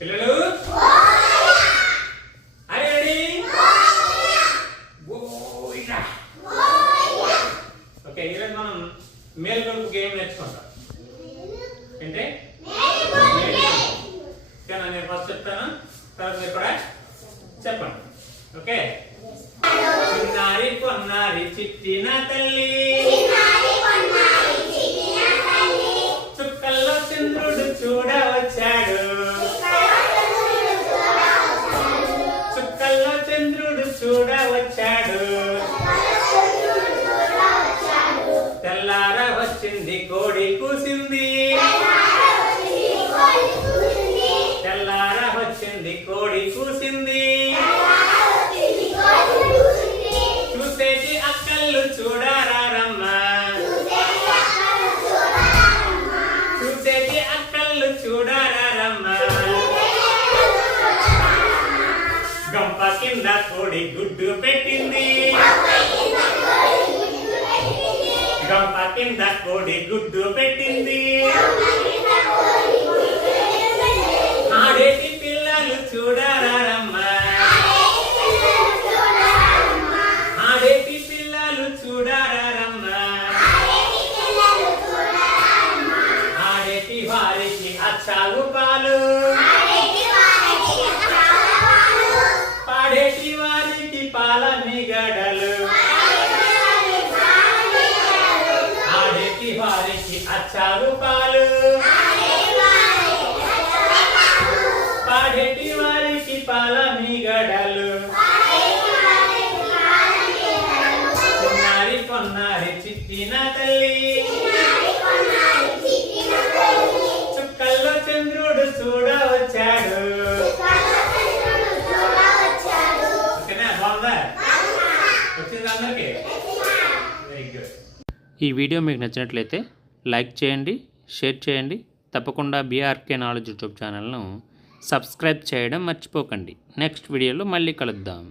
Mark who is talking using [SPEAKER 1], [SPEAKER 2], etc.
[SPEAKER 1] పిల్లలు? ఓకే ఈరోజు మనం మేల్కొలుపు గేమ్ నేర్చుకుంటాం ఏంటి? నేను ఫస్ట్ చెప్తాను. తర్వాత మీరు కూడా చెప్పండి. ఓకే? చిన్నారి పొన్నారి చిట్టిన తల్లి. వచ్చాడు తెల్లార వచ్చింది కోడి కూసింది. కింద కోడి గుడ్డు పెట్టింది గంప కింద కోడి గుడ్డు పెట్టింది ఆడేటి పిల్లలు చూడారమ్మా ఆడేటి పిల్లలు చూడారమ్మా ఆడేటి వారికి అచ్చావు పాలు. అచ్చావు పాలు. పాడేటి వారికి పాల మిగడలు చిన్నారి పొన్నారి చిట్టిన తల్లి. చుక్కల్లో చంద్రుడు వెరీ గుడ్
[SPEAKER 2] ఈ వీడియో మీకు నచ్చినట్లయితే లైక్ చేయండి షేర్ చేయండి. తప్పకుండా బీఆర్కే నాలెడ్జ్ యూట్యూబ్ ఛానల్ను సబ్స్క్రైబ్ చేయడం మర్చిపోకండి. నెక్స్ట్ వీడియోలో మళ్ళీ కలుద్దాం.